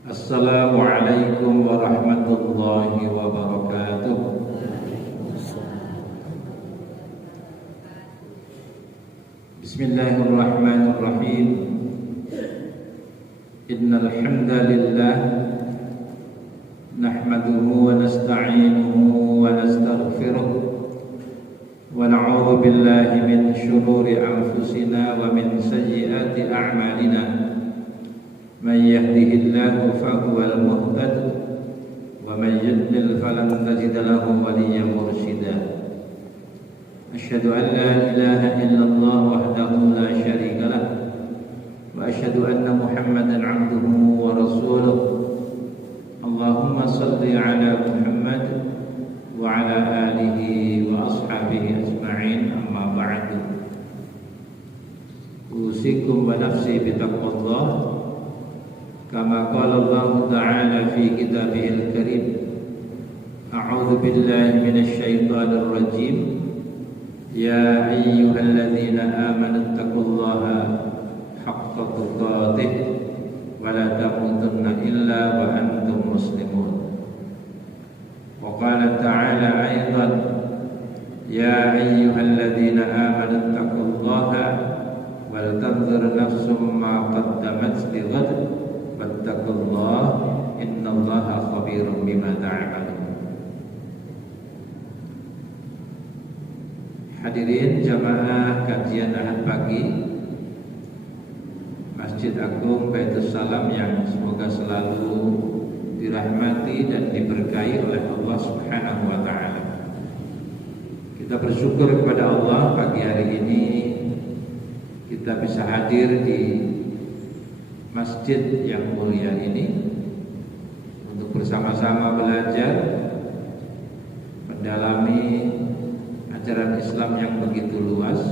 Assalamualaikum warahmatullahi wabarakatuh. Bismillahirrahmanirrahim. Innal hamdalillah nahmaduhu wa nasta'inuhu wa nastaghfiruh wa na'udzu billahi min shururi anfusina wa min sayyiati a'malina. Man yahdihillahu fahuwal muhtad wa man yudlil falan tajida lahu waliyyan mursyida. Asyhadu an la ilaha illallah wahdahu la syarika lah wa asyhadu anna Muhammadan 'abduhu wa rasuluh. Allahumma shalli ala Muhammad wa ala alihi wa ashabihi ajma'in, amma ba'du. Usikum wa nafsi bitaqwallah kama qala Allah Ta'ala fi kitabihil karim. A'udzu billahi minasy syaithanir rajim. Ya ayyuhalladzina amanu taqullaha haqqa tuqatih wa la tamutunna illa wa antum muslimun. Wa qala ta'ala aidan, ya ayyuhalladzina amanu taqullaha wal tanzur nafsum ma qaddamat lighad wattaqullah innallaha khabirum bima ta'malun. Hadirin jamaah kajian Ahad pagi Masjid Agung Baitus Salam yang semoga selalu dirahmati dan diberkahi oleh Allah Subhanahu wa taala. Kita bersyukur kepada Allah pagi hari ini kita bisa hadir di masjid yang mulia ini untuk bersama-sama belajar mendalami ajaran Islam yang begitu luas.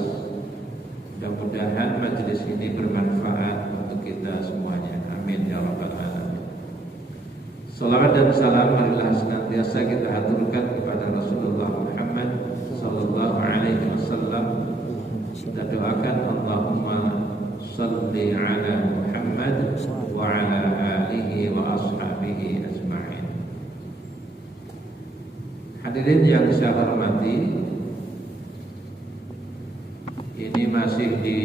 Mudah-mudahan majelis ini bermanfaat untuk kita semuanya. Amin ya rabbal alamin. Salawat dan salam marilah senantiasa kita aturkan kepada Rasulullah Muhammad sallallahu alaihi wasallam. Kita doakan Allahumma shalli ala Muhammad wa ala alihi wa ashabihi ajma'in. Hadirin yang saya hormati, ini masih di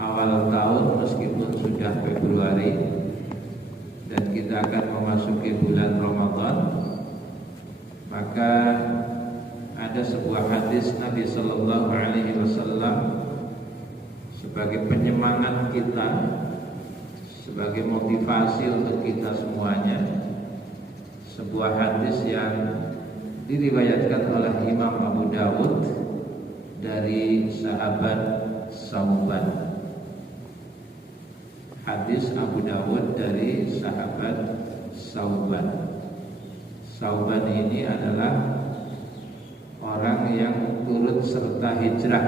awal tahun meskipun sudah Februari dan kita akan memasuki bulan Ramadan. Maka ada sebuah hadis Nabi sallallahu alaihi wasallam sebagai penyemangat kita, sebagai motivasi untuk kita semuanya. Sebuah hadis yang diriwayatkan oleh Imam Abu Dawud dari sahabat Sauban. Hadis Abu Dawud dari sahabat Sauban. Sauban ini adalah orang yang turut serta hijrah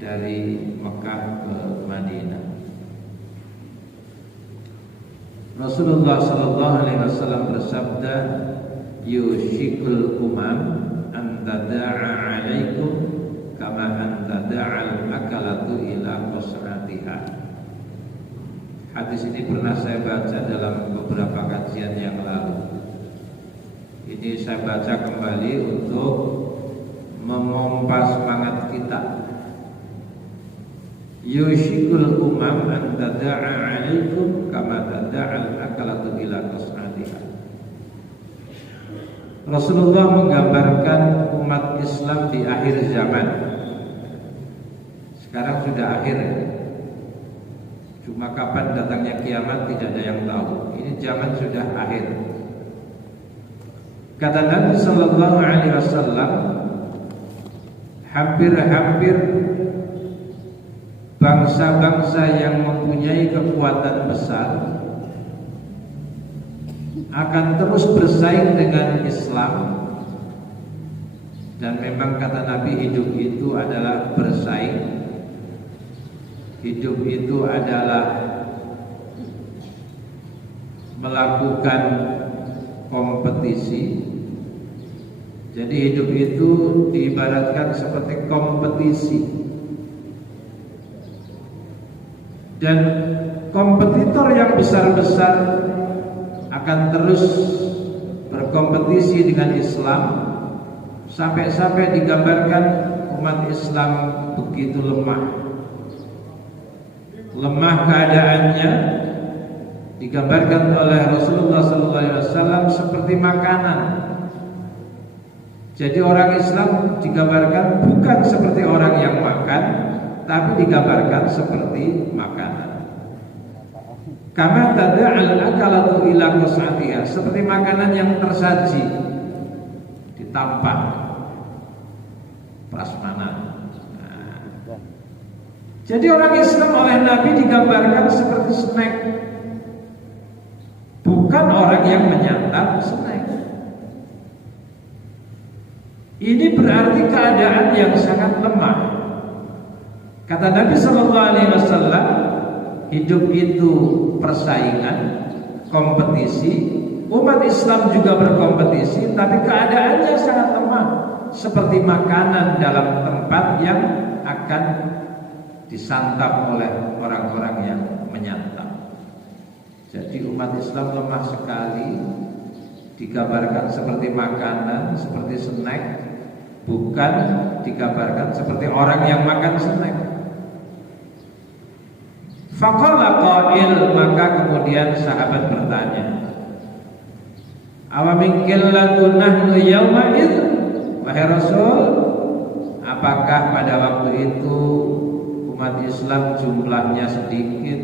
dari Mekah ke Madinah. Rasulullah sallallahu alaihi wasallam bersabda, yushikul umam an tada'a 'alaikum kama an tada'al akalatu ila qas'atiha. Hadis ini pernah saya baca dalam beberapa kajian yang lalu. Ini saya baca kembali untuk memompa semangat kita. Yushikul umam an tada'a 'alaikum kama tada'al akalatu ila qas'atiha. Rasulullah menggambarkan umat Islam di akhir zaman. Sekarang sudah akhir. Cuma kapan datangnya kiamat tidak ada yang tahu. Ini zaman sudah akhir. Kata Nabi sallallahu alaihi wasallam, hampir-hampir bangsa-bangsa yang mempunyai kekuatan besar akan terus bersaing dengan Islam. Dan memang kata Nabi, hidup itu adalah bersaing. Hidup itu adalah melakukan kompetisi. Jadi hidup itu diibaratkan seperti kompetisi. Dan kompetitor yang besar-besar akan terus berkompetisi dengan Islam, sampai-sampai digambarkan umat Islam begitu lemah keadaannya, digambarkan oleh Rasulullah SAW seperti makanan. Jadi orang Islam digambarkan bukan seperti orang yang makan, tapi digambarkan seperti makanan. Kama tada'al akalatu ila qas'atiha, seperti makanan yang tersaji ditampak prasmanan. Jadi orang Islam oleh Nabi digambarkan seperti snack, bukan orang yang menyantap snack. Ini berarti keadaan yang sangat lemah. Kata Nabi SAW, hidup itu persaingan, kompetisi. Umat Islam juga berkompetisi, tapi keadaannya sangat lemah, seperti makanan dalam tempat yang akan disantap oleh orang-orang yang menyantap. Jadi umat Islam lemah sekali, digambarkan seperti makanan, seperti snack, bukan digambarkan seperti orang yang makan snack. Faqala qail, maka kemudian sahabat bertanya, awa min qillatun nahnu yauma id, wahai Rasul, apakah pada waktu itu umat Islam jumlahnya sedikit?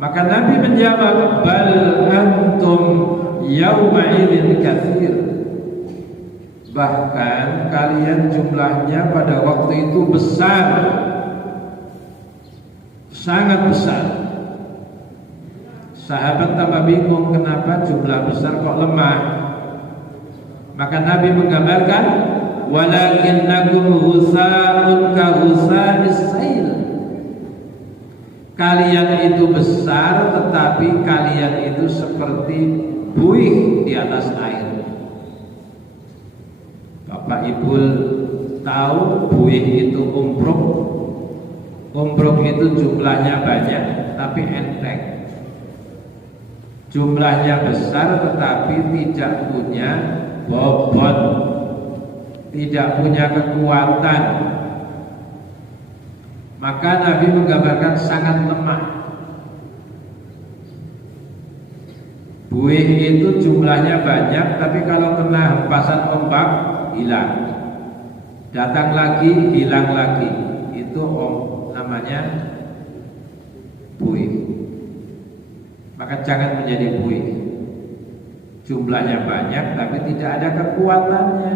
Maka Nabi menjawab, bal antum yauma idzin katsir, bahkan kalian jumlahnya pada waktu itu besar, sangat besar. Sahabat tambah bingung, kenapa jumlah besar kok lemah? Maka Nabi menggambarkan, walakinnakum ghusaa'un ka ghusaa'is sail, kalian itu besar, tetapi kalian itu seperti buih di atas air. Bapak Ibu tahu buih itu umpruk. Umpruk itu jumlahnya banyak, tapi enteng. Jumlahnya besar, tetapi tidak punya bobot, tidak punya kekuatan. Maka Nabi menggambarkan sangat lemah. Buih itu jumlahnya banyak, tapi kalau kena hempasan ombak hilang, datang lagi hilang lagi. Itu namanya buih. Maka jangan menjadi buih. Jumlahnya banyak, tapi tidak ada kekuatannya.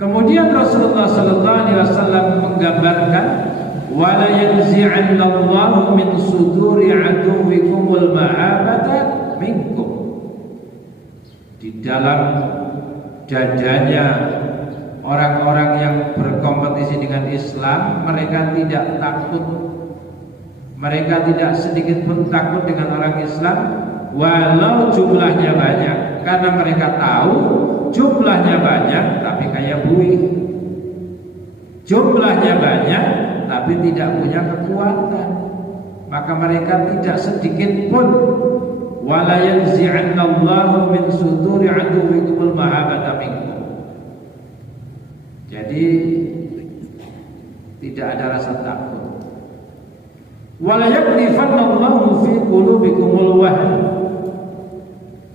Kemudian Rasulullah SAW menggambarkan, wala yanzi'annallahu min suduri aduwikumul ma'abata minkum, di dalam dadanya orang-orang yang berkompetisi dengan Islam, mereka tidak takut, mereka tidak sedikit pun takut dengan orang Islam, walau jumlahnya banyak, karena mereka tahu jumlahnya banyak tapi kayak buih. Jumlahnya banyak tapi tidak punya kekuatan. Maka mereka tidak sedikit pun, wala yanzi'annallahu min suduri aduwikumul mahabata minkum. Jadi tidak ada rasa takut. Wala yakrifannallahu fi qulubikumul wahn.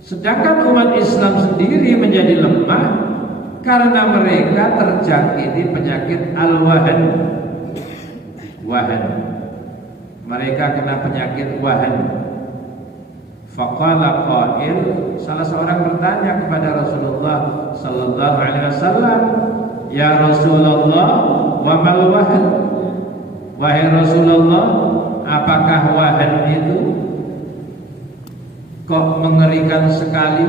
Sedangkan umat Islam sendiri menjadi lemah karena mereka terjangkiti penyakit al-wahan. Wahan. Mereka kena penyakit wahan. Faqala qail, salah seorang bertanya kepada Rasulullah sallallahu alaihi wasallam, ya Rasulullah, wa mal wahan? Wahai Rasulullah, apakah wahan itu? Kok mengerikan sekali,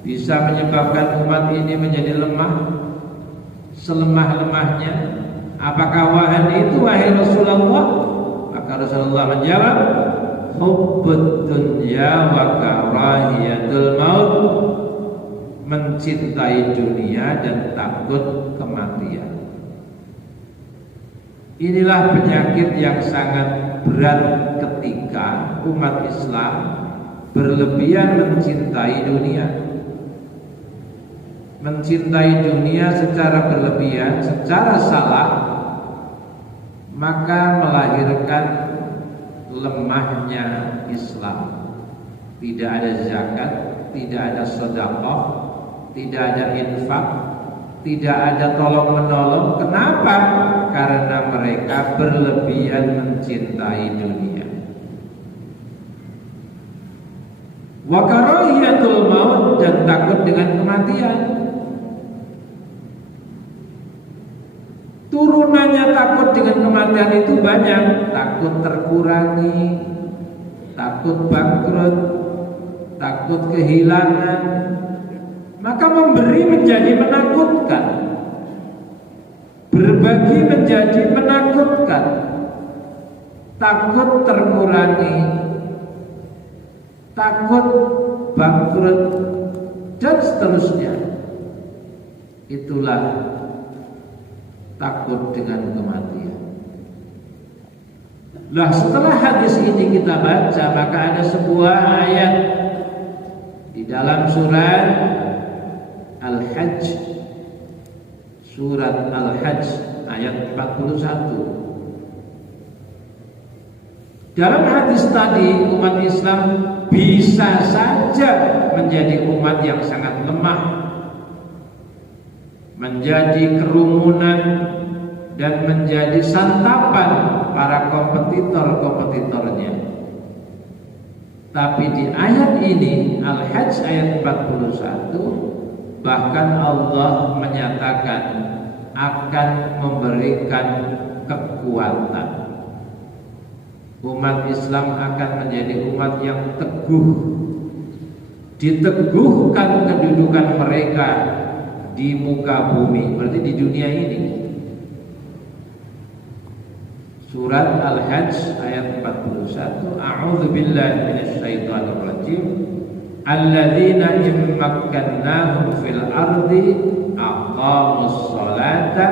bisa menyebabkan umat ini menjadi lemah, selemah-lemahnya. Apakah wahan itu, wahai Rasulullah? Maka Rasulullah menjawab, hubbud dunya wa karahiyatul maut, mencintai dunia dan takut kematian. Inilah penyakit yang sangat berat ketika umat Islam berlebihan mencintai dunia. Mencintai dunia secara berlebihan, secara salah, maka melahirkan lemahnya Islam. Tidak ada zakat, tidak ada sedekah, tidak ada infak, tidak ada tolong menolong. Kenapa? Karena mereka berlebihan mencintai dunia. Wa karahiyatul maut, dan takut dengan kematian. Turunannya takut dengan kematian itu banyak. Takut terkurangi, takut bangkrut, takut kehilangan. Maka memberi menjadi menakutkan, berbagi menjadi menakutkan. Takut terkurangi, takut bangkrut, dan seterusnya. Itulah takut dengan kematian. Lah, setelah hadis ini kita baca, maka ada sebuah ayat di dalam surat Al-Hajj, surat Al-Hajj ayat 41. Dalam hadis tadi, umat Islam bisa saja menjadi umat yang sangat lemah, menjadi kerumunan dan menjadi santapan para kompetitornya. Tapi di ayat ini, Al-Hajj ayat 41, bahkan Allah menyatakan akan memberikan kekuatan. Umat Islam akan menjadi umat yang teguh, diteguhkan kedudukan mereka di muka bumi, berarti di dunia ini. Surat Al-Hajj ayat 41, A'udzu billahi minasyaitonir rajim. Alladzina immakkannahum fil ardi aqamus sholata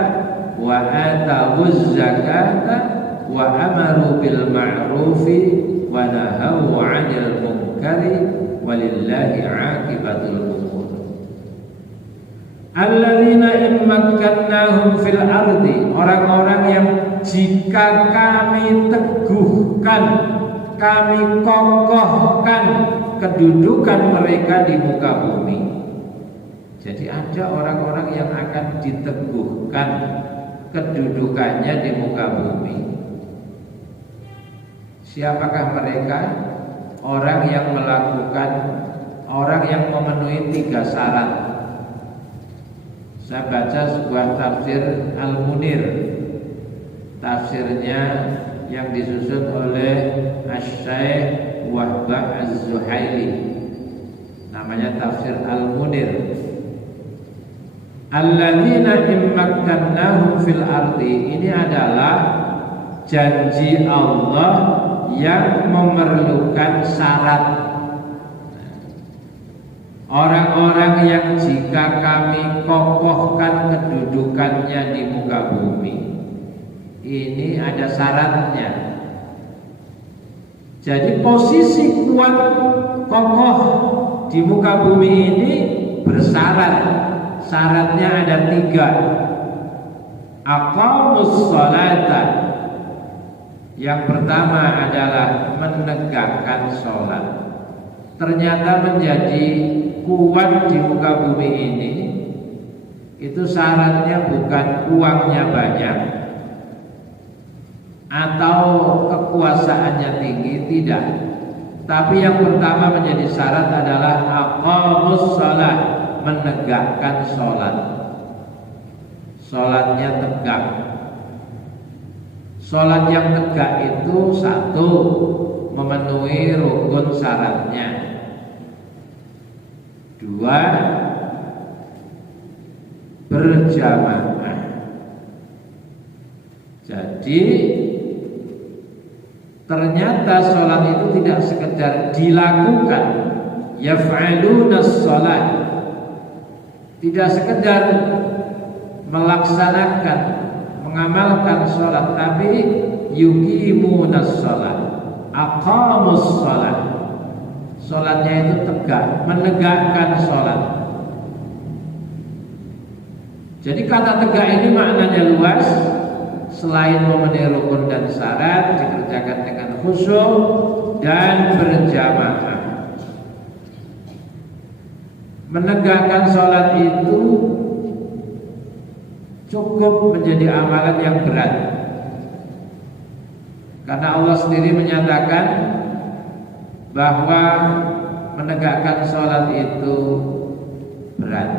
wa atawuz zakata wa amaru bil ma'rufi wa nahaw 'anil munkari walillahi 'aqibatul umur. Alladzina immakkannahum fil ardi, orang-orang yang jika kami teguhkan, kami kokohkan kedudukan mereka di muka bumi. Jadi ada orang-orang yang akan diteguhkan kedudukannya di muka bumi. Siapakah mereka? Orang yang melakukan, orang yang memenuhi 3 syarat. Saya baca sebuah tafsir Al-Munir, tafsirnya yang disusun oleh Asy-Syaikh Wahbah Az-Zuhaili, namanya tafsir Al-Munir. Alladzina immakkannahum fil ardi, ini adalah janji Allah yang memerlukan syarat. Orang-orang yang jika kami kokohkan kedudukannya di muka bumi, ini ada syaratnya. Jadi posisi kuat kokoh di muka bumi ini bersyarat. Syaratnya ada 3. Aqamus sholata, yang pertama adalah menegakkan sholat. Ternyata menjadi kuat di muka bumi ini, itu syaratnya bukan uangnya banyak atau kekuasaannya tinggi, tidak. Tapi yang pertama menjadi syarat adalah aqamus sholat, menegakkan sholat. Sholatnya tegak. Sholat yang tegak itu 1, memenuhi rukun syaratnya. 2, berjamaah. Jadi ternyata sholat itu tidak sekedar dilakukan, yaf'alunas sholat, tidak sekedar melaksanakan, mengamalkan sholat, tapi yuqimunas sholat, aqamus sholat. Sholatnya itu tegak, menegakkan sholat. Jadi kata tegak ini maknanya luas. Selain memenuhi rukun dan syarat, dikerjakan dengan khusyuk dan berjamaah. Menegakkan sholat itu cukup menjadi amalan yang berat, karena Allah sendiri menyatakan bahwa menegakkan sholat itu berat.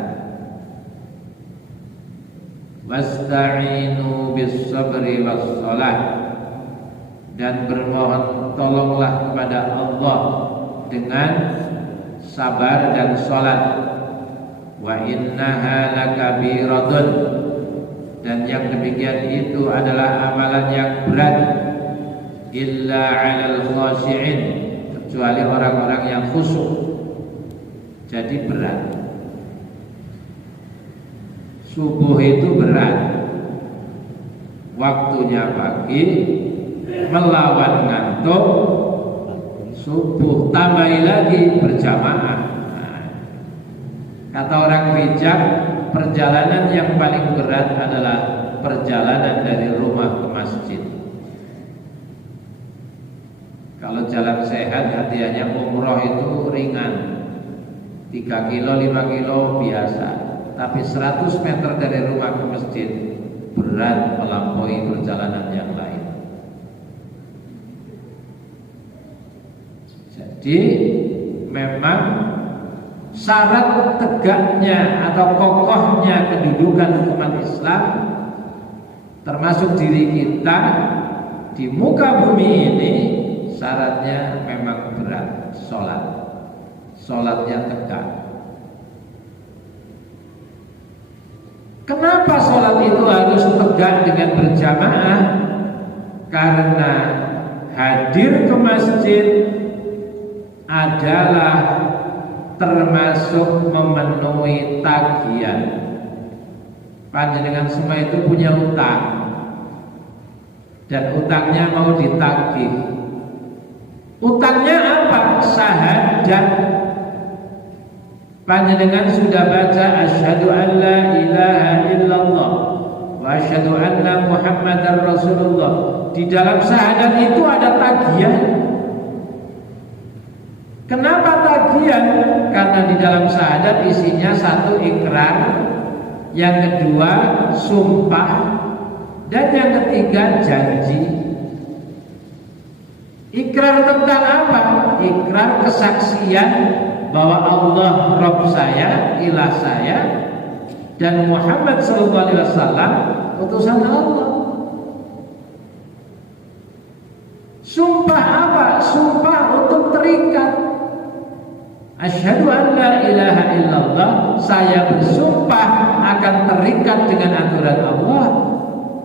Wasta'inu bis sabri was shalah, dan bermohon tolonglah kepada Allah dengan sabar dan sholat. Wa innaha lakabiratun, dan yang demikian itu adalah amalan yang berat. Illa 'alal khashi'in, kecuali orang-orang yang khusyuk. Jadi berat. Subuh itu berat, waktunya pagi, melawan ngantuk. Subuh tambahi lagi berjamaah. Kata orang bijak, perjalanan yang paling berat adalah perjalanan dari rumah ke masjid. Kalau jalan sehat, artinya umroh itu ringan, 3 kilo, 5 kilo biasa. Tapi 100 meter dari rumah ke masjid berat, melampaui perjalanan yang lain. Jadi memang syarat tegaknya atau kokohnya kedudukan umat Islam, termasuk diri kita di muka bumi ini, syaratnya memang berat. Sholatnya tegak. Kenapa sholat itu harus tegak dengan berjamaah? Karena hadir ke masjid adalah termasuk memenuhi tagihan. Panjenengan semua itu punya utang, dan utangnya mau ditagih. Utangnya apa? Syahadat. Panjenengan sudah baca asyhadu an la ilaha illallah wa asyhadu anna muhammadar rasulullah. Di dalam syahadat itu ada tagihan. Kenapa tagihan? Karena di dalam syahadat isinya satu ikrar, yang kedua sumpah, dan yang ketiga janji. Ikrar tentang apa? Ikrar kesaksian bahwa Allah Rabb saya, ilah saya, dan Muhammad SAW utusan Allah. Sumpah apa? Sumpah untuk terikat. Asyhadu an la ilaha illallah, saya bersumpah akan terikat dengan aturan Allah.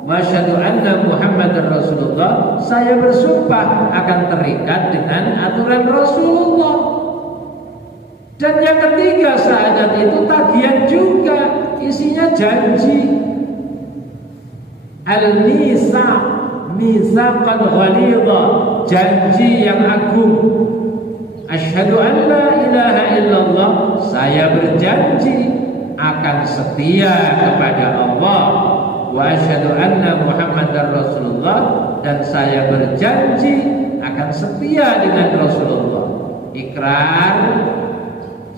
Wa asyhadu anna Muhammadar Rasulullah, saya bersumpah akan terikat dengan aturan Rasulullah. Dan yang ketiga, syahadat itu tagihan juga, isinya janji. Al-misaq, misaqan ghalidha, janji yang agung. Asyhadu an la ilaha illallah, saya berjanji akan setia kepada Allah. Wa asyhadu anna Muhammadar Rasulullah, dan saya berjanji akan setia dengan Rasulullah. Ikrar,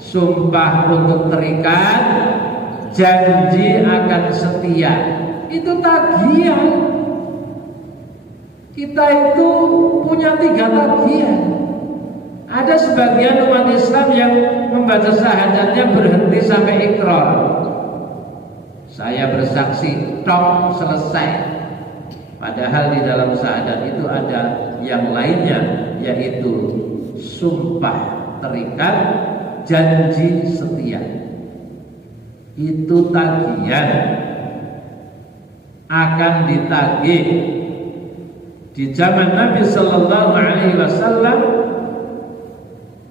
sumpah untuk terikat, janji akan setia. Itu tagihan. Kita itu punya 3 tagihan. Ada sebagian umat Islam yang membaca syahadatnya berhenti sampai ikrar. Saya bersaksi, tok, selesai. Padahal di dalam syahadat itu ada yang lainnya, yaitu sumpah terikat, janji setia. Itu tagihan, akan ditagih. Di zaman Nabi Sallallahu Alaihi Wasallam,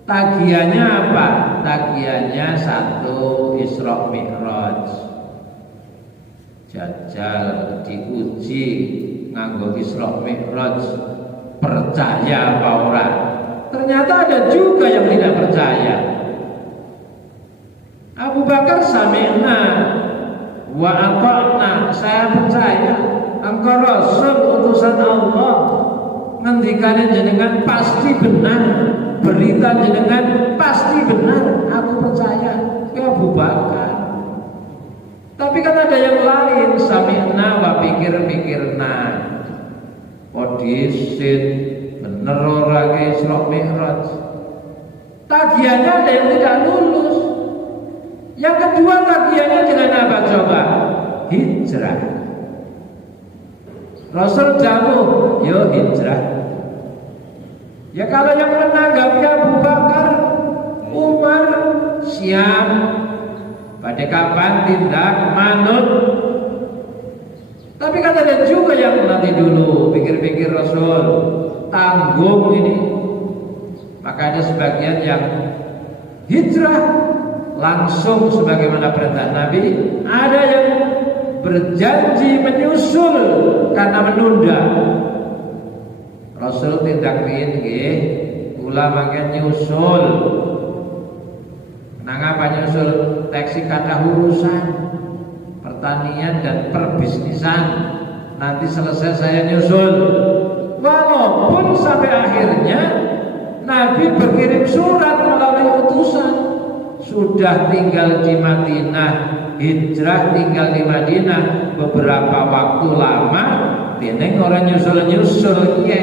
tagihannya apa? Tagihannya 1 Isra Mi'raj. jajal diuji nganggo Isra Mi'raj, percaya apa ora? Ternyata ada juga yang tidak percaya. Abu Bakar sami'na wa ata'na, saya percaya engkau Rasul utusan Allah, ngendikane jenengan pasti benar, berita jenengan pasti benar, aku percaya. Ya Abu Bakar. Tapi kan ada yang lain, sami'na wa pikir-pikirna. Odisit bener ora ke Isra Mi'raj. Tagihannya ada yang tidak lulus. Yang kedua tagihannya dengan apa coba? Hijrah. Rasul jauh, yo hijrah. Ya kalau yang menanggapi Abu Bakar, Umar siap. Pada kapan tindak manut. Tapi kan ada juga yang nanti dulu pikir-pikir Rasul tanggung ini. Maka ada sebagian yang hijrah langsung sebagaimana perintah Nabi. Ada yang berjanji menyusul karena menunda. Rasul tindak riyin nggih, kula mangken nyusul. Nang apa nyusul? Teksi kata urusan pertanian dan perbisnisan. Nanti selesai saya nyusul. Walaupun sampai akhirnya Nabi berkirim surat melalui utusan, sudah tinggal di Madinah, hijrah tinggal di Madinah beberapa waktu lama, deneng orang nyusul-nyusul ya.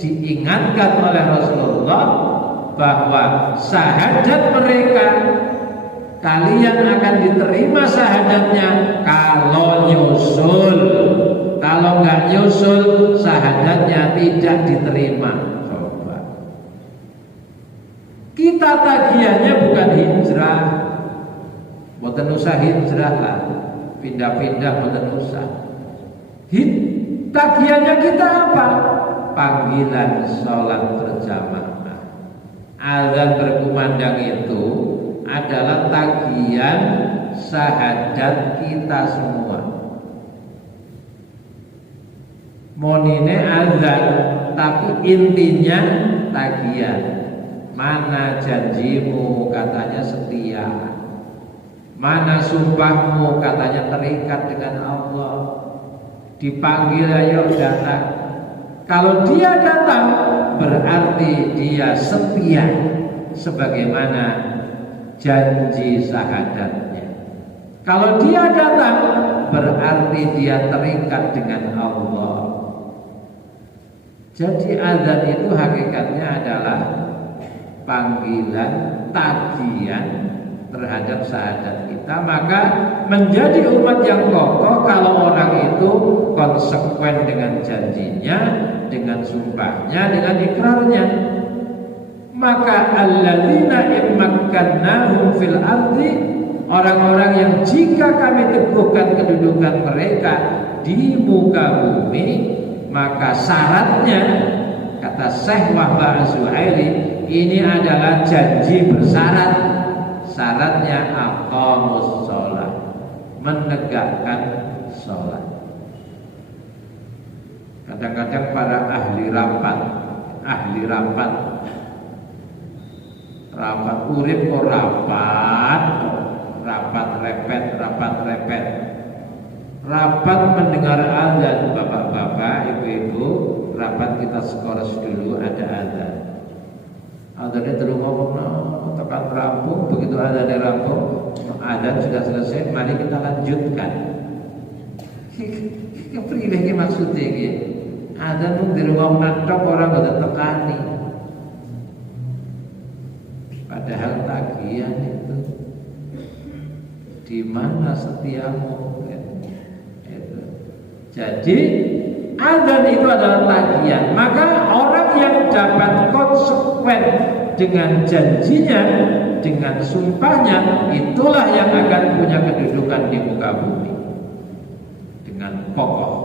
Diingatkan oleh Rasulullah bahwa syahadat mereka, kalian akan diterima syahadatnya kalau nyusul. Kalau nggak nyusul, syahadatnya tidak diterima. Coba. Kita tagihannya bukan hijrah, boten usah hijrah lah, pindah-pindah boten usah. Tagihannya kita apa? Panggilan sholat berjamaah. Azan berkumandang itu adalah tagihan syahadat kita semua. Monine azan, tapi intinya tagihan. Mana janjimu, katanya setia. Mana sumpahmu, katanya terikat dengan Allah. Dipanggil ayo datang. Kalau dia datang berarti dia setia sebagaimana janji syahadatnya. Kalau dia datang berarti dia terikat dengan Allah. Jadi azan itu hakikatnya adalah panggilan, tagihan terhadap syahadat kita. Maka menjadi umat yang kokoh kalau orang itu konsekuen dengan janjinya, dengan sumpahnya, dengan ikrarnya. Maka alladzina immakkannahum fil ardi, orang-orang yang jika kami teguhkan kedudukan mereka di muka bumi, maka syaratnya, kata Syekh Wahbah Az-Zuhaili, ini adalah janji bersyarat. Syaratnya aqamus sholat, menegakkan sholat. Kadang-kadang para ahli rapat urip kok rapat repet. Rapat mendengar azan, bapak-bapak, ibu-ibu, rapat kita skors dulu ada azan. Azannya terus tekan rampung, begitu azannya rampung, azan sudah selesai, mari kita lanjutkan. Kepriwe iki maksudnya iki? Azan mung dirungokna tok ora boten tekani. Padahal tagihan itu di mana setiamu? Itu. Jadi azan itu adalah tagihan. Maka orang yang dapat konsekuen dengan janjinya, dengan sumpahnya, itulah yang akan punya kedudukan di muka bumi dengan kokoh.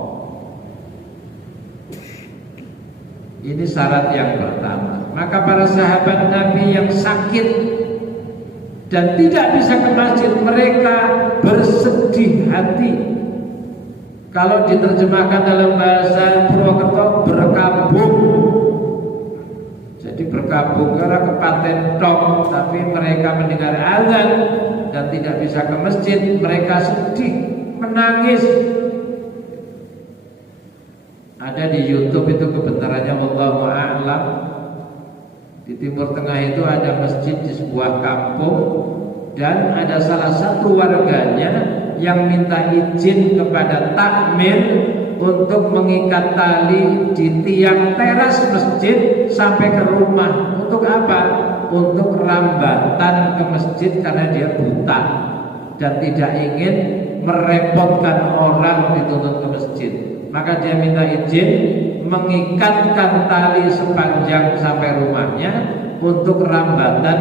Ini syarat yang pertama. Maka para sahabat Nabi yang sakit dan tidak bisa ke masjid, mereka bersedih hati Kalau diterjemahkan dalam bahasa Purwokerto, berkabung. Jadi berkabung karena kepaten tok, tapi mereka mendengar azan dan tidak bisa ke masjid, mereka sedih, menangis. Ada di YouTube itu kebenarannya, wallahu a'lam. Di Timur Tengah itu ada masjid di sebuah kampung, dan ada salah satu warganya yang minta izin kepada takmir untuk mengikat tali di tiang teras masjid sampai ke rumah. Untuk apa? Untuk rambatan ke masjid karena dia buta dan tidak ingin merepotkan orang dituntut ke masjid. Maka dia minta izin mengikatkan tali sepanjang sampai rumahnya untuk rambatan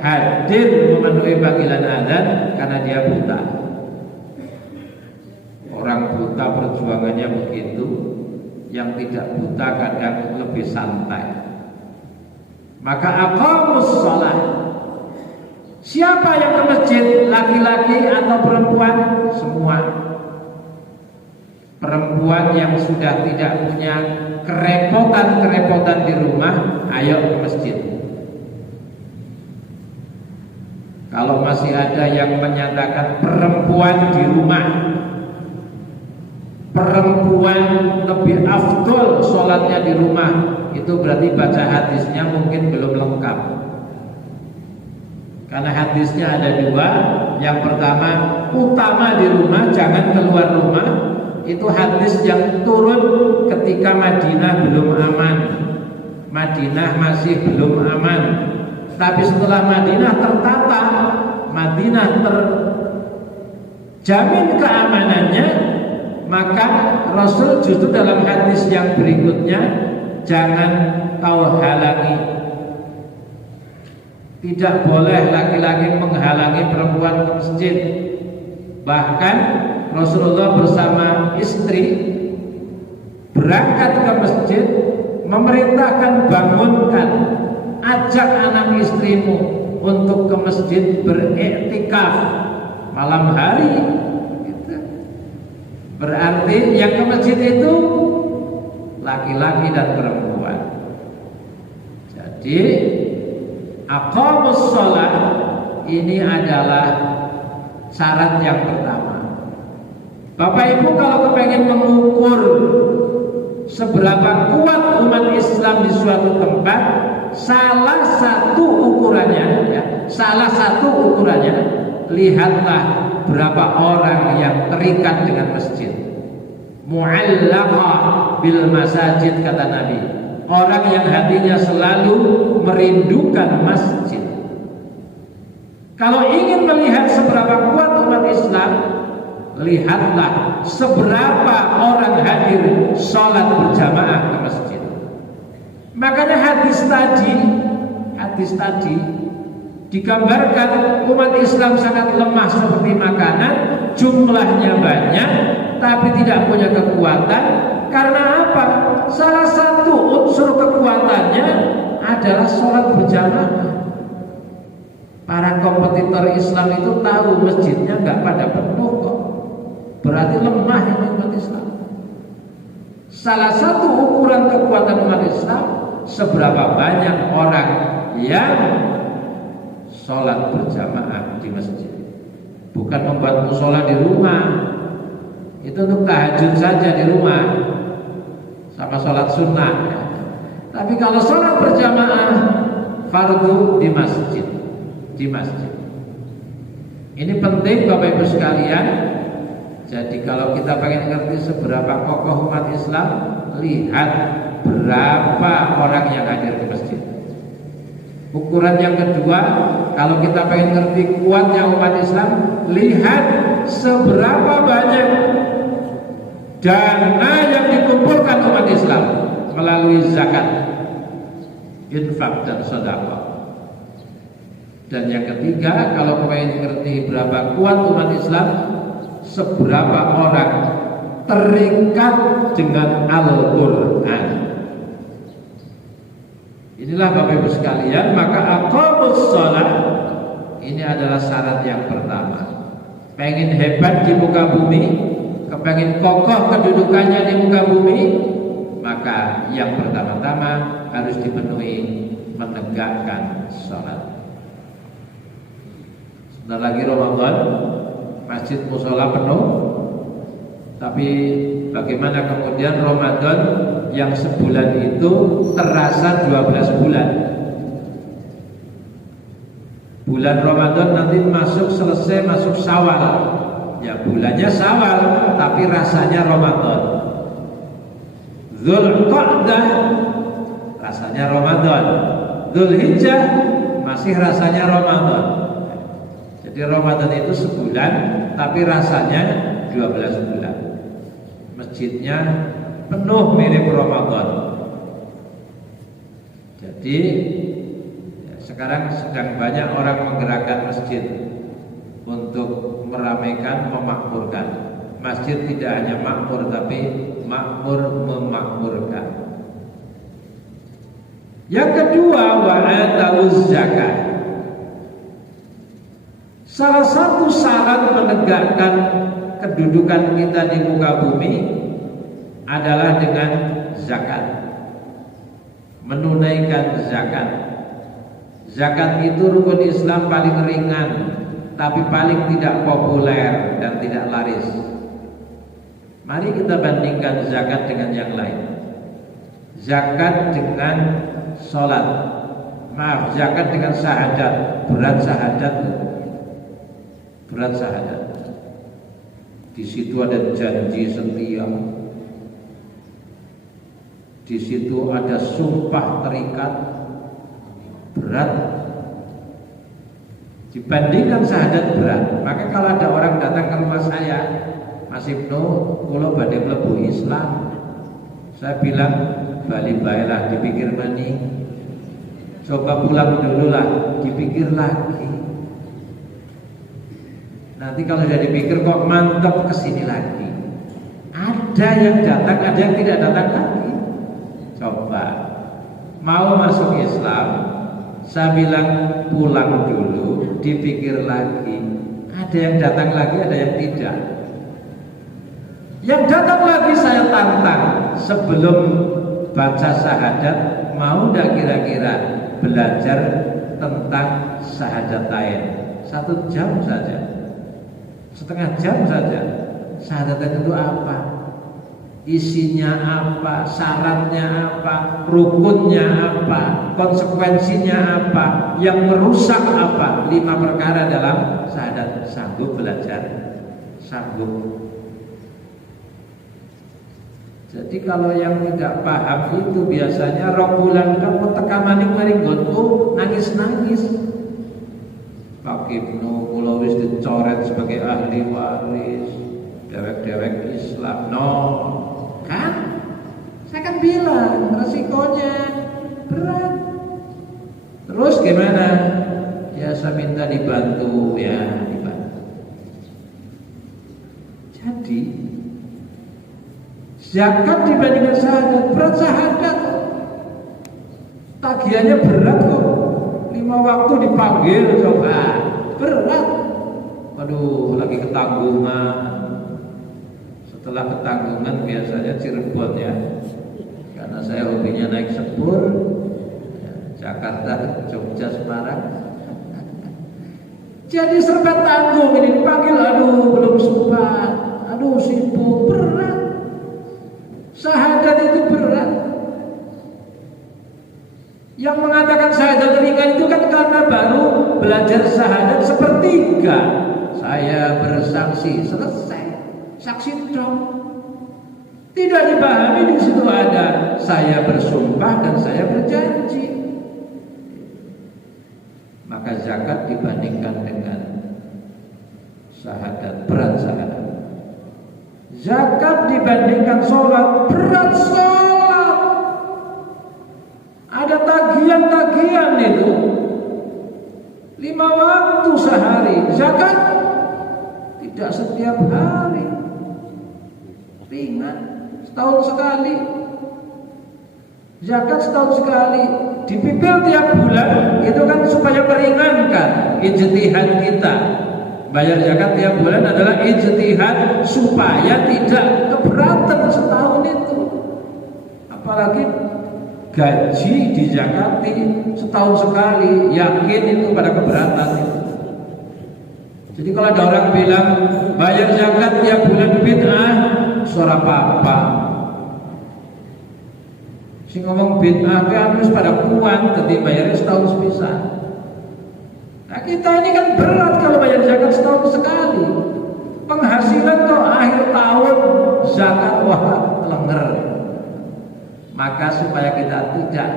hadir memenuhi panggilan azan karena dia buta. Orang buta perjuangannya begitu, yang tidak buta kadang lebih santai. Maka aqamus shalah. Siapa yang ke masjid, laki-laki atau perempuan? Semua. Perempuan yang sudah tidak punya kerepotan di rumah, ayo ke masjid. Kalau masih ada yang menyatakan perempuan di rumah, perempuan lebih afdol sholatnya di rumah, itu berarti baca hadisnya mungkin belum lengkap. Karena hadisnya ada dua. Yang pertama, utama di rumah, jangan keluar rumah. Itu hadis yang turun ketika Madinah belum aman. Madinah masih belum aman. Tapi setelah Madinah tertata, Madinah terjamin keamanannya, maka Rasul justru dalam hadis yang berikutnya, jangan kau halangi. Tidak boleh laki-laki menghalangi perempuan ke masjid. Bahkan Rasulullah bersama istri berangkat ke masjid, memerintahkan bangunkan, ajak anak istrimu untuk ke masjid beriktikaf malam hari. Berarti yang ke masjid itu laki-laki dan perempuan. Jadi aqamus shalah ini adalah syarat yang pertama. Bapak Ibu kalau kepengen mengukur seberapa kuat umat Islam di suatu tempat, salah satu ukurannya, lihatlah berapa orang yang terikat dengan masjid. Mu'allaqah bil masajid, kata Nabi. Orang yang hatinya selalu merindukan masjid. Kalau ingin melihat seberapa kuat umat Islam, lihatlah seberapa orang hadir sholat berjamaah ke masjid. Makanya hadis tadi digambarkan umat Islam sangat lemah seperti makanan, jumlahnya banyak tapi tidak punya kekuatan. Karena apa? Salah satu unsur kekuatannya adalah sholat berjamaah. Para kompetitor Islam itu tahu masjidnya nggak pada penuh kok, berarti lemah ini umat Islam. Salah satu ukuran kekuatan umat Islam, seberapa banyak orang yang sholat berjamaah di masjid. Bukan membuat musola di rumah, itu untuk tahajud saja di rumah sama sholat sunnah ya. Tapi kalau sholat berjamaah fardu di masjid. Ini penting Bapak Ibu sekalian. Jadi kalau kita pengen ngerti seberapa kokoh umat Islam, lihat berapa orang yang hadir ke masjid. Ukuran yang kedua, kalau kita pengen ngerti kuatnya umat Islam, lihat seberapa banyak dana yang dikumpulkan umat Islam melalui zakat, infak dan sedekah. Dan yang ketiga, kalau pengen ngerti berapa kuat umat Islam, seberapa orang terikat dengan Al-Quran. Inilah Bapak Ibu sekalian, maka aqamus shalah ini adalah syarat yang pertama. Pengen hebat di muka bumi, kepengen kokoh kedudukannya di muka bumi, maka yang pertama-tama harus dipenuhi menegakkan sholat. Sebentar lagi Ramadan, masjid mushola penuh. Tapi bagaimana kemudian Ramadan yang sebulan itu terasa 12 bulan? Bulan Ramadan nanti selesai masuk Syawal. Ya bulannya Syawal, tapi rasanya Ramadan. Dzulqa'dah rasanya Ramadan. Dzulhijjah masih rasanya Ramadan. Jadi Ramadan itu sebulan, tapi rasanya 12 bulan. Masjidnya penuh mirip Ramadan. Jadi sekarang sedang banyak orang menggerakkan masjid untuk meramaikan, memakmurkan. Masjid tidak hanya makmur, tapi makmur memakmurkan. Yang kedua, wa'atawuz zakat. Salah satu syarat menegakkan kedudukan kita di muka bumi adalah dengan zakat. Menunaikan zakat. Zakat itu rukun Islam paling ringan, tapi paling tidak populer dan tidak laris. Mari kita bandingkan zakat dengan yang lain. Zakat dengan sholat, zakat dengan syahadat. Berat syahadat. Berat syahadat. Di situ ada janji setia. Di situ ada sumpah terikat. Berat. Dibandingkan syahadat berat. Maka kalau ada orang datang ke rumah saya, Mas Ibnu, kula badhe mlebu Islam, saya bilang bali baelah, dipikir mani. Coba pulang dulu lah, dipikir lagi. Nanti kalau sudah dipikir kok mantap, kesini lagi. Ada yang datang, ada yang tidak datang lagi. Coba mau masuk Islam, saya bilang pulang dulu, dipikir lagi. Ada yang datang lagi, ada yang tidak. Yang datang lagi saya tantang, sebelum baca syahadat, mau tidak kira-kira belajar tentang syahadatain 1 jam saja, setengah jam saja. Syahadatain itu apa? Isinya apa? Syaratnya apa? Rukunnya apa? Konsekuensinya apa? Yang merusak apa? 5 perkara dalam syahadat. Sanggup belajar? Sanggup. Jadi kalau yang tidak paham itu biasanya rong bulan kamu teka maning-maning gonku nangis-nangis. Pak Ibnu kula wis dicoret sebagai ahli waris, dewek-dewek Islam. No, kan? Saya kan bilang resikonya berat. Terus gimana? Ya saya minta dibantu ya, dibantu. Jadi zakat dibandingkan syahadat, berat syahadat. Tagihannya berat kok. 5 waktu dipanggil coba, berat. Waduh, lagi ketanggungan. Setelah ketanggungan biasanya Cirebon ya, karena saya hobinya naik sepur ya, Jakarta, Jogja, Semarang. Jadi serba tanggung ini dipanggil, aduh belum sempat, aduh sibuk, berat. Syahadat itu berat. Yang mengatakan syahadat ringan itu kan karena baru belajar syahadat sepertiga. Saya bersaksi, selesai. Saksi dong. Tidak dipahami di situ ada saya bersumpah dan saya berjanji. Maka zakat dibandingkan dengan syahadat, berat syahadat. Zakat dibandingkan sholat, berat sholat. Ada tagihan-tagihan itu 5 waktu sehari. Zakat tidak setiap hari, ringan, setahun sekali. Zakat setahun sekali, dipipil tiap bulan. Itu kan supaya meringankan ijtihad kita, bayar zakat tiap bulan adalah ijtihad supaya tidak keberatan setahun itu. Apalagi gaji dizakati setahun sekali, yakin itu pada keberatan itu. Jadi kalau ada orang bilang bayar zakat tiap bulan bid'ah, suara papa. Si ngomong bid'ah kan harus pada kuat, tapi bayarnya setahun sepisah. Nah kita ini kan berat kalau bayar zakat setahun sekali. Penghasilan tuh akhir tahun zakat wah lenger. Maka supaya kita tidak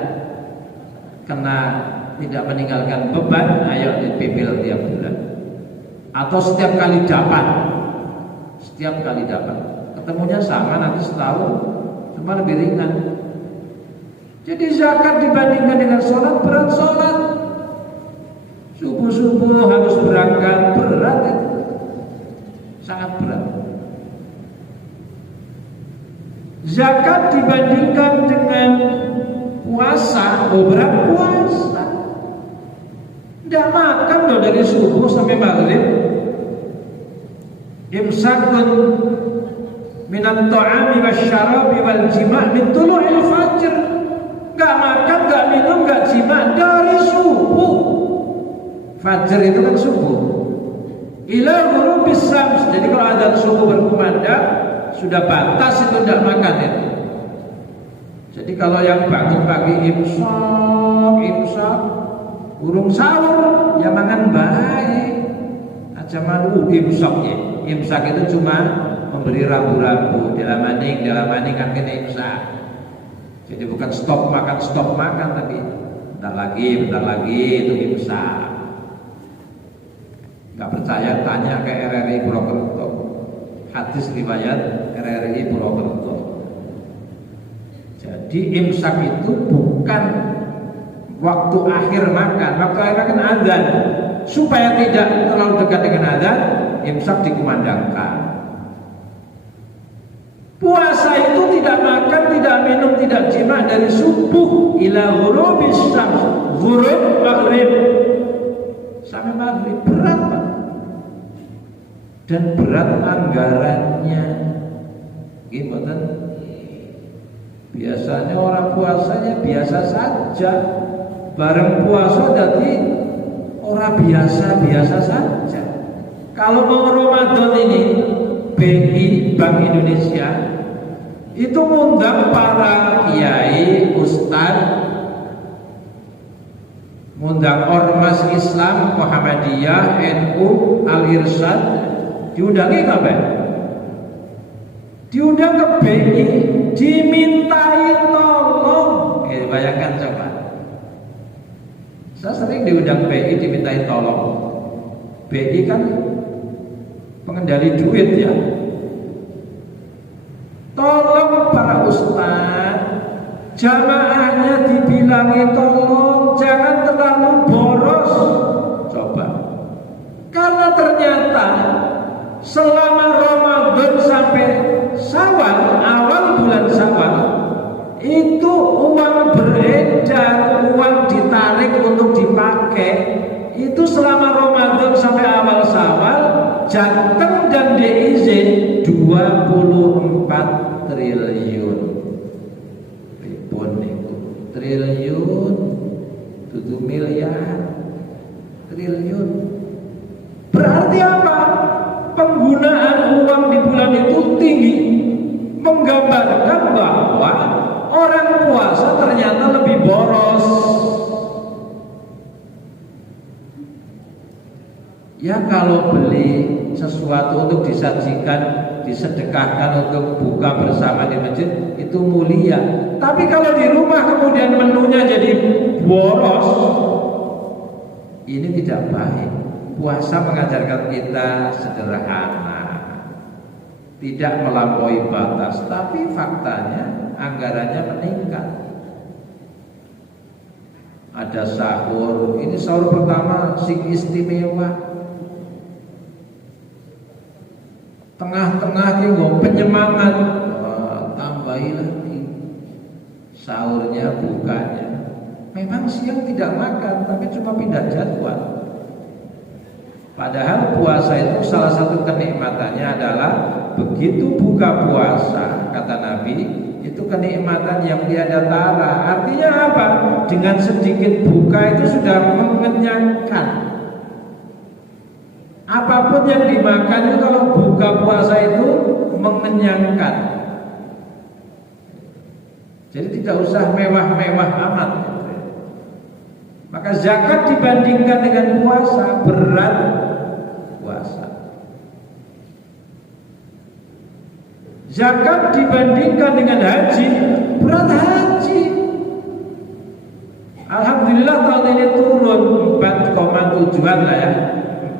tidak meninggalkan beban, ayo dipipil tiap bulan. Atau setiap kali dapat. Ketemunya sama nanti setahun, cuma lebih ringan. Jadi zakat dibandingkan dengan sholat, berat sholat. Subuh-subuh harus berangkat, berat itu. Sangat berat. Zakat dibandingkan dengan puasa, berat puasa. Tidak makan loh dari subuh sampai maghrib. Imsakun minan ta'ami wasyarabi wal jima' min tulu'il fajr. Gak makan, gak minum, gak jima' dari subuh. Fajr itu kan subuh. Ila ghurubis syams. Jadi kalau adzan subuh berkumandang, sudah batas itu tidak makan itu. Jadi kalau yang bangun pagi imsak, urung sahur, ya mangan baik. Aja malu imsaknya. Imsak itu cuma memberi rambu-rambu, dalam maning kan kena imsak. Jadi bukan stop makan, tapi bentar lagi itu imsak. Gak percaya tanya ke RRI Purwokerto. Hadis riwayat RRI Purwokerto. Jadi imsak itu bukan waktu akhir makan. Waktu akhir makan adzan. Supaya tidak terlalu dekat dengan adzan, imsak dikumandangkan. Puasa itu tidak makan, tidak minum, tidak jima dari subuh ila ghurubis syams. Ghurub maghrib sampai maghrib, berat Pak. Dan berat anggarannya. Gimana? Biasanya orang puasanya biasa saja. Bareng puasa jadi orang biasa saja. Kalau mau Ramadan ini, BI Bank Indonesia itu mengundang para kiai, ustadz, mengundang ormas Islam, Muhammadiyah, NU, Al-Irsyad, diundangi kapan? Diundang ke BI, dimintai tolong. Bayangkan coba. Saya sering diundang BI dimintai tolong. BI kan pengendali duit ya. Tolong para ustaz, jamaahnya dibilangi tolong jangan terlalu boros. Coba. Karena ternyata selama Ramadan sampai Syawal, awal bulan Syawal, itu uang beredar, uang ditarik untuk dipakai, itu selama Ramadan sampai awal Syawal, Jateng dan DIZ 24 triliun. Ribon itu triliun, 7 miliar triliun. Berarti apa? Penggunaan uang di bulan itu tinggi, menggambarkan bahwa orang puasa ternyata lebih boros. Ya kalau beli sesuatu untuk disajikan, disedekahkan untuk buka bersama di masjid, itu mulia. Tapi kalau di rumah kemudian menunya jadi boros, ini tidak baik. Puasa mengajarkan kita sederhana, tidak melampaui batas, tapi faktanya anggarannya meningkat. Ada sahur, ini sahur pertama sing istimewa. Tengah-tengah ini penyemangat, tambahi lagi sahurnya, bukanya. Memang siang tidak makan, tapi cuma pindah jadwal. Padahal puasa itu salah satu kenikmatannya adalah begitu buka puasa, kata Nabi, itu kenikmatan yang tiada tara. Artinya apa? Dengan sedikit buka itu sudah mengenyangkan. Apapun yang dimakan itu kalau buka puasa itu mengenyangkan. Jadi tidak usah mewah-mewah amat. Maka zakat dibandingkan dengan puasa, berat puasa. Zakat dibandingkan dengan haji, berat haji. Alhamdulillah tahun ini turun 4,7 lah ya.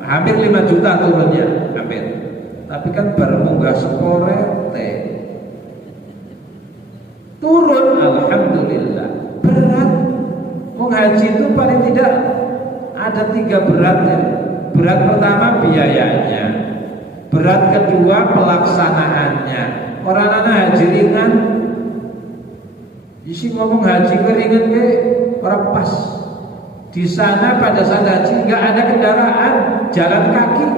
Hampir 5 juta turunnya, hampir. Tapi kan baru munggah seporete. Turun, alhamdulillah. Berat. Mau haji itu paling tidak ada 3 beratnya. Berat pertama biayanya, berat kedua pelaksanaannya. Orang anak haji ringan, isi ngomong haji keringan ke orang pas. Di sana pada saat haji nggak ada kendaraan, jalan kaki.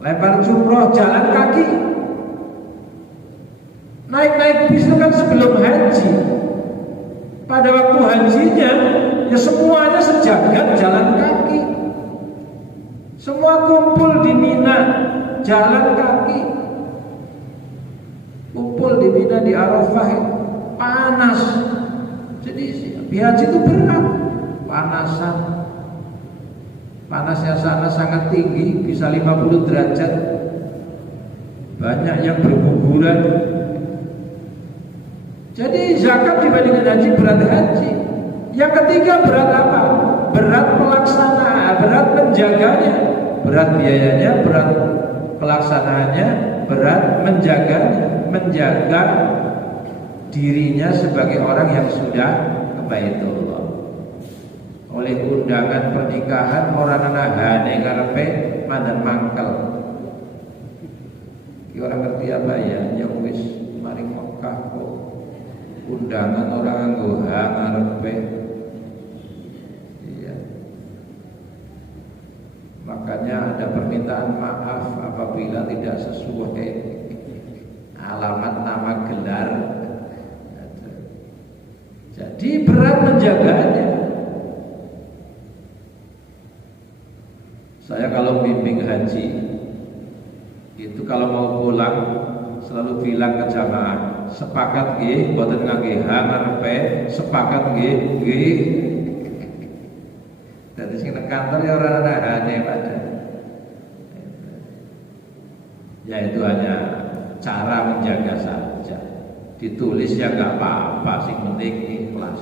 Lempar jumroh jalan kaki. Naik bis itu kan sebelum haji. Pada waktu hajinya ya semuanya sejagat jalan kaki. Semua kumpul di Mina jalan kaki. Kumpul di Mina di Arafah panas. Jadi haji itu berat. Panasan. Panasnya sana sangat tinggi, bisa 50 derajat. Banyak yang berguguran. Jadi zakat dibandingkan haji berat haji. Yang ketiga berat apa? Berat pelaksanaan, berat menjaganya, berat biayanya, berat pelaksanaannya, berat menjaganya, menjaga dirinya sebagai orang yang sudah ke Baitullah. Oleh undangan pernikahan orang anak hane ngarepe mandan mangkel. Ki ora ngerti apa ya wis mari Mekah kok undangan orang nganggo ngarepe. Iya. Makanya ada permintaan maaf apabila tidak sesuai alamat nama gelar. Jadi berat menjaganya. Saya kalau bimbing haji itu kalau mau pulang selalu bilang ke jamaah, sepakat nggih mboten ngangge ngarepe, sepakat nggih. Dari sing nang kantor ya ora ana hane padha. Ya itu hanya cara menjaga saja. Ditulis ya enggak apa-apa, sing penting ikhlas.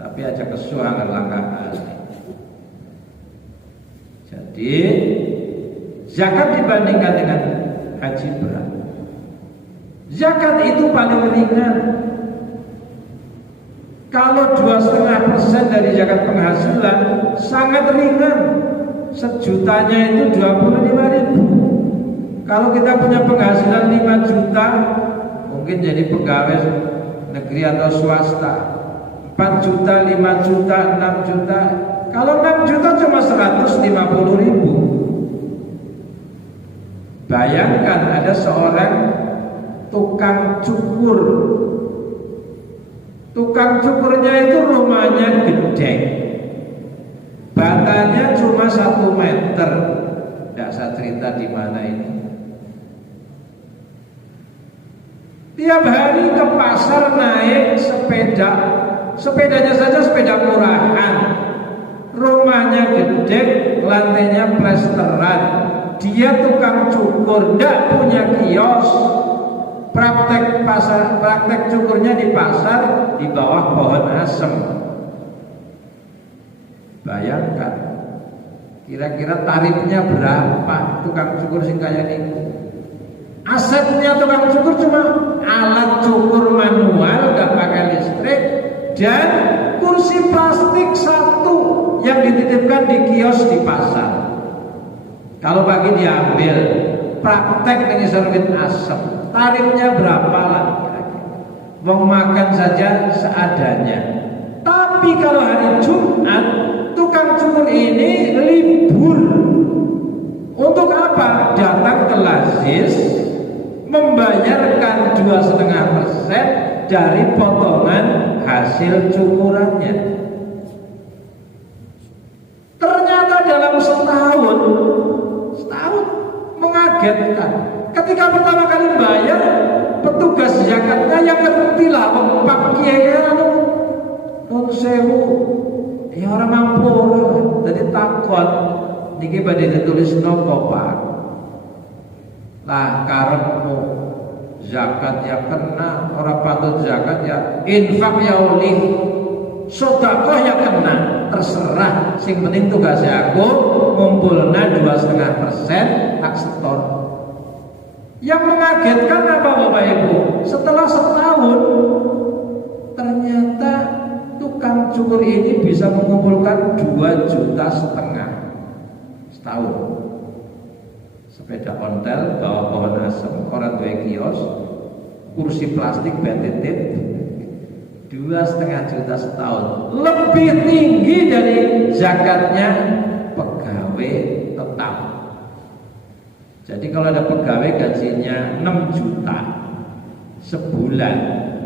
Tapi aja kesuh anggar langkah. Jadi zakat dibandingkan dengan haji berat. Zakat itu paling ringan. Kalau 2,5% dari zakat penghasilan sangat ringan. Sejutanya itu 25.000. Kalau kita punya penghasilan 5 juta, mungkin jadi pegawai negeri atau swasta. 4 juta, 5 juta, 6 juta. Kalau 6 juta cuma 150.000. Bayangkan ada seorang tukang cukur. Tukang cukurnya itu rumahnya gede. Batanya cuma 1 meter. Tidak saya cerita di mana ini. Tiap hari ke pasar naik sepeda. Sepedanya saja sepeda murahan. Rumahnya gede, lantainya plesteran. Dia tukang cukur, tidak punya kios. Praktek cukurnya di pasar di bawah pohon asem. Bayangkan, kira-kira tarifnya berapa tukang cukur sing kaya niku? Asetnya tukang cukur cuma alat cukur manual, nggak pakai listrik, dan kursi plastik 1 yang dititipkan di kios di pasar. Kalau pagi diambil, praktek dengan serwit asem, tarifnya berapa lah? Mau makan saja seadanya. Tapi kalau hari Jumat, tukang tukang cukur ini libur. Untuk apa? Datang ke lazis, membayarkan 2,5% dari potongan hasil cukurannya. Ternyata dalam setahun mengagetkan. Ketika pertama kali bayar, petugas zakatnya yang ngerti lah, Pak Kiai nun sewu, ya orang mampu lah. Jadi takut, niki badhe ditulis nopo Pak. Lah karepmu zakat ya kena, orang patut zakat ya infak ya oleh, sedekah ya kena, terserah. Sing penting tugasnya aku ngumpulna 2,5% tak setor. Yang mengagetkan apa Bapak Ibu? Setelah setahun ternyata tukang cukur ini bisa mengumpulkan 2,5 juta setahun. Sepeda ontel, bawa pohon asem, orang tua kios, kursi plastik BTTip, 2,5 juta setahun. Lebih tinggi dari zakatnya pegawai tetap. Jadi kalau ada pegawai gajinya 6 juta sebulan,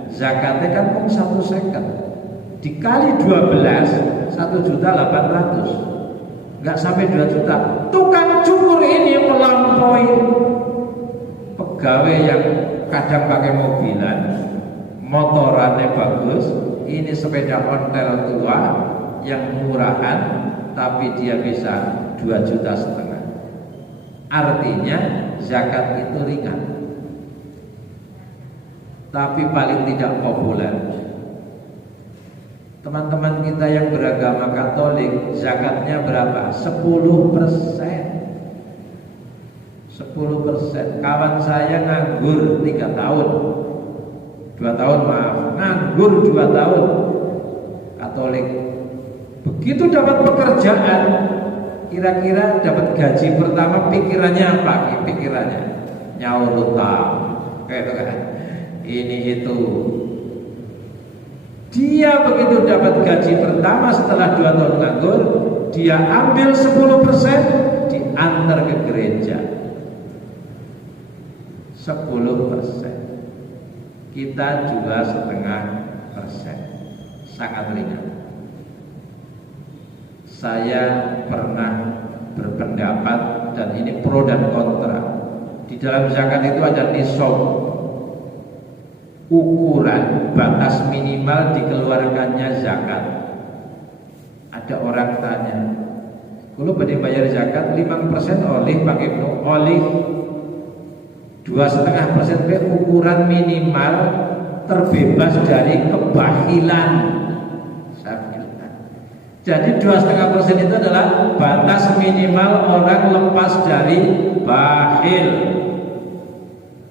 zakatnya kan pun 1,5 dikali 12, 1,800.000, nggak sampai 2 juta. Tukang cukur ini melampaui pegawai yang kadang pakai mobilan, motorannya bagus, ini sepeda ontel tua yang murahan, tapi dia bisa 2,5 juta. Artinya zakat itu ringan, tapi paling tidak populer. Teman-teman kita yang beragama Katolik, zakatnya berapa? 10%. 10%. Kawan saya nganggur 3 tahun, 2 tahun maaf, nganggur 2 tahun, Katolik. Begitu dapat pekerjaan, kira-kira dapat gaji pertama, pikirannya apa? Pikirannya nyaur utang, kayak kan? Ini itu. Dia begitu dapat gaji pertama setelah 2 tahun nganggur, dia ambil 10%, diantar ke gereja. 10%. Kita 2,5%. Sangat ringan. Saya pernah berpendapat, dan ini pro dan kontra. Di dalam zakat itu ada nisab, ukuran batas minimal dikeluarkannya zakat. Ada orang tanya, kalau pada bayar zakat 5% oleh pakai oleh 2,5% ukuran minimal terbebas dari kebahilan. Jadi 2,5% itu adalah batas minimal orang lepas dari bakhil.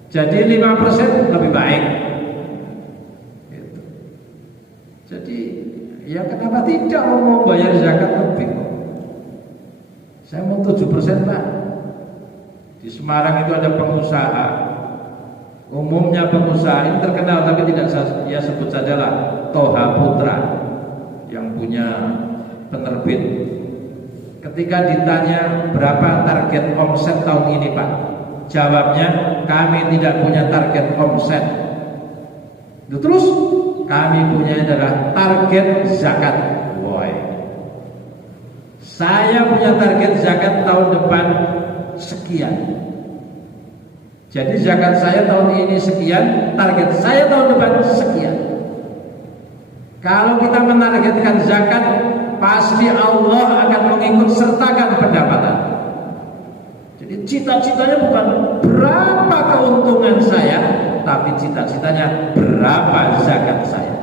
Jadi 5% lebih baik. Gitu. Jadi ya kenapa tidak mau bayar zakat lebih? Saya mau 7% Pak. Di Semarang itu ada pengusaha. Umumnya pengusaha ini terkenal, tapi tidak saya sebut sajalah Toha Putra yang punya penerbit. Ketika ditanya berapa target omset tahun ini Pak, jawabnya kami tidak punya target omset. Terus kami punya adalah target zakat. Woi, saya punya target zakat tahun depan sekian. Jadi zakat saya tahun ini sekian, target saya tahun depan sekian. Kalau kita menargetkan zakat, pasti Allah akan mengikut sertakan pendapatan. Jadi cita-citanya bukan berapa keuntungan saya, tapi cita-citanya berapa zakat saya.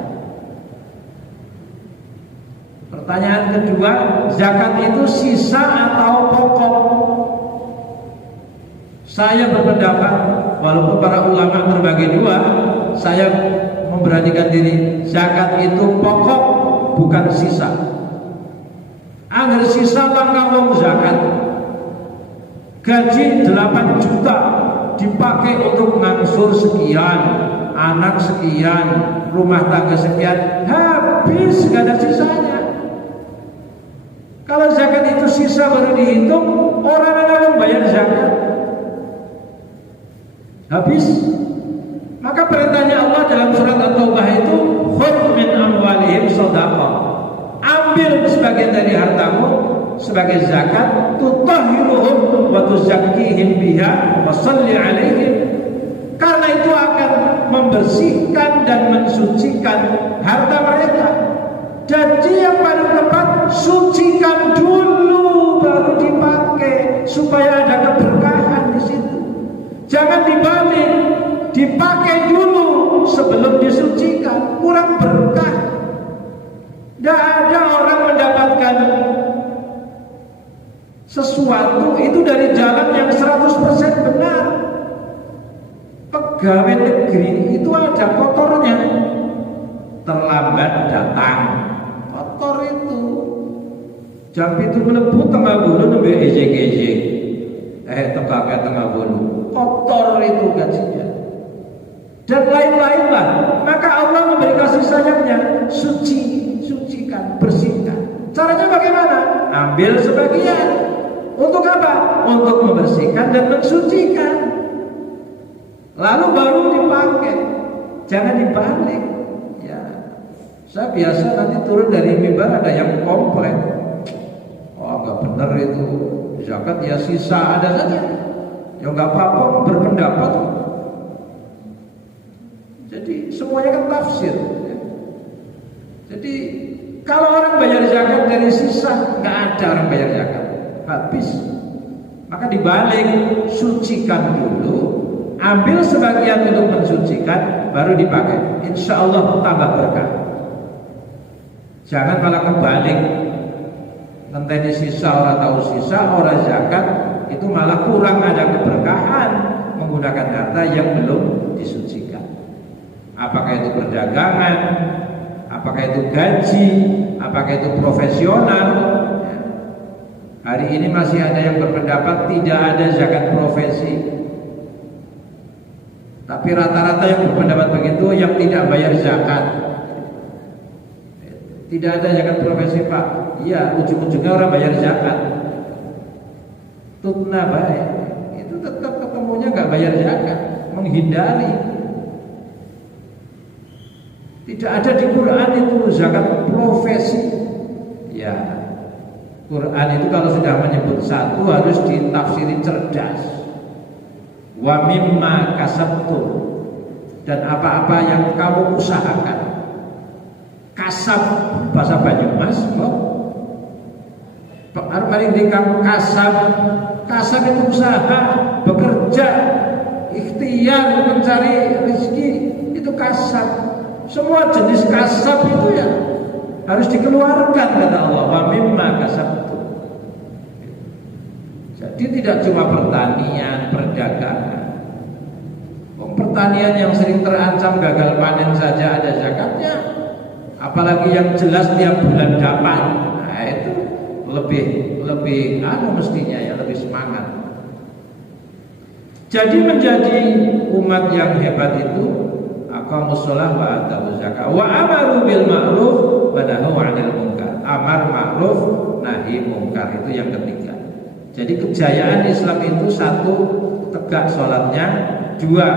Pertanyaan kedua, zakat itu sisa atau pokok? Saya berpendapat, walaupun para ulama terbagi dua, saya memberanikan diri, zakat itu pokok, bukan sisa. Angger sisa langkah wong zakat. Gaji 8 juta dipakai untuk ngangsur sekian, anak sekian, rumah tangga sekian, habis gak ada sisanya. Kalau zakat itu sisa baru dihitung, orang yang membayar zakat habis. Maka perintahnya Allah dalam surat At-Taubah itu, khudh min amwalihim shadaqah. Ambil sebagian dari hartamu sebagai zakat, tutahhiruhum wa tuzakkihim biha wa shalli 'alaihim. Karena itu akan membersihkan dan mensucikan harta mereka. Jadi yang paling tepat, sucikan dulu baru dipakai supaya ada keberkahan di situ. Jangan dibalik, dipakai dulu sebelum disucikan, kurang berkah. Tidak ada orang mendapatkan sesuatu itu dari jalan yang 100% benar. Pegawai negeri itu ada kotornya, terlambat datang, kotor itu. Jam itu melebu tengah bulu nembe ejek-ejek, tengah bulu, kotor itu gajinya. Dan lain-lain lah. Maka Allah memberi kasih sayangnya, sucikan, bersihkan. Caranya bagaimana? Ambil sebagian. Untuk apa? Untuk membersihkan dan mensucikan. Lalu baru dipakai. Jangan dibalik. Ya, saya biasa nanti turun dari mimbar ada yang komplain. Oh, nggak benar itu zakat, ya sisa ada saja. Ya nggak apa-apa, berpendapat. Jadi semuanya kan tafsir. Jadi kalau orang bayar zakat dari sisa, nggak ada orang bayar zakat, habis. Maka dibalik, sucikan dulu, ambil sebagian untuk mensucikan, baru dipakai. Insya Allah tambah berkah. Jangan malah kebalik, ngenteni sisa, orang tahu sisa, orang zakat, itu malah kurang ada keberkahan menggunakan harta yang belum disucikan. Apakah itu perdagangan, apakah itu gaji, apakah itu profesional. Hari ini masih ada yang berpendapat tidak ada zakat profesi. Tapi rata-rata yang berpendapat begitu yang tidak bayar zakat. Tidak ada zakat profesi, Pak. Iya, ujung-ujungnya orang bayar zakat. Tutna baik. Itu tetap ketemunya nggak bayar zakat, menghindari. Tidak ada di Quran itu zakat profesi. Ya, Quran itu kalau sudah menyebut satu harus ditafsiri cerdas. Wa mimma kasabtum, dan apa-apa yang kamu usahakan. Kasab bahasa Banyumas, harus paling dikam kasab. Kasab itu usaha, bekerja, ikhtiar mencari rezeki, itu kasab. Semua jenis kasab itu ya harus dikeluarkan, kata Allah. Wa mimma kasabtum. Jadi tidak cuma pertanian, perdagangan. Pertanian yang sering terancam gagal panen saja ada zakatnya. Apalagi yang jelas tiap bulan dapat. Nah, itu lebih mestinya ya, lebih semangat. Jadi menjadi umat yang hebat itu aqamus shalah wa atuz zakat wa amaru bil ma'ruf wa nahaw 'anil munkar. Amar ma'ruf, nahi munkar, itu yang ketiga. Jadi kejayaan Islam itu satu, tegak sholatnya, dua,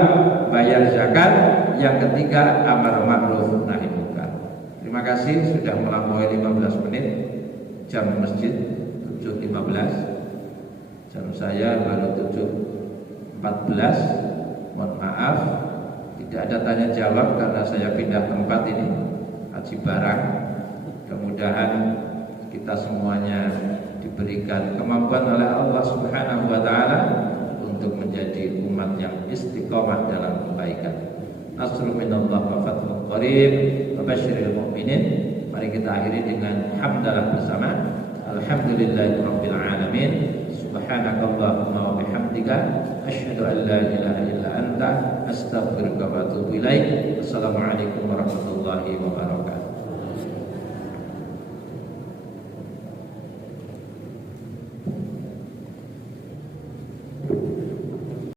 bayar zakat, yang ketiga amar ma'ruf nahi munkar. Terima kasih sudah melampaui 15 menit. Jam masjid 7.15, jam saya baru 7.14. Mohon maaf tidak ada tanya jawab karena saya pindah tempat ini, Haji Barang. Mudah-mudahan kita semuanya diberikan kemampuan oleh Allah Subhanahu wa taala untuk menjadi umat yang istiqomah dalam kebaikan. Nasrul minallah wa fathul qarib wa basyiril mu'minin. Mari kita akhiri dengan hamdalah bersama. Alhamdulillahirabbil alamin. Subhanakallahumma wa bihamdika asyhadu an la ilaha illa anta astaghfiruka wa atubu ilaik. Assalamualaikum warahmatullahi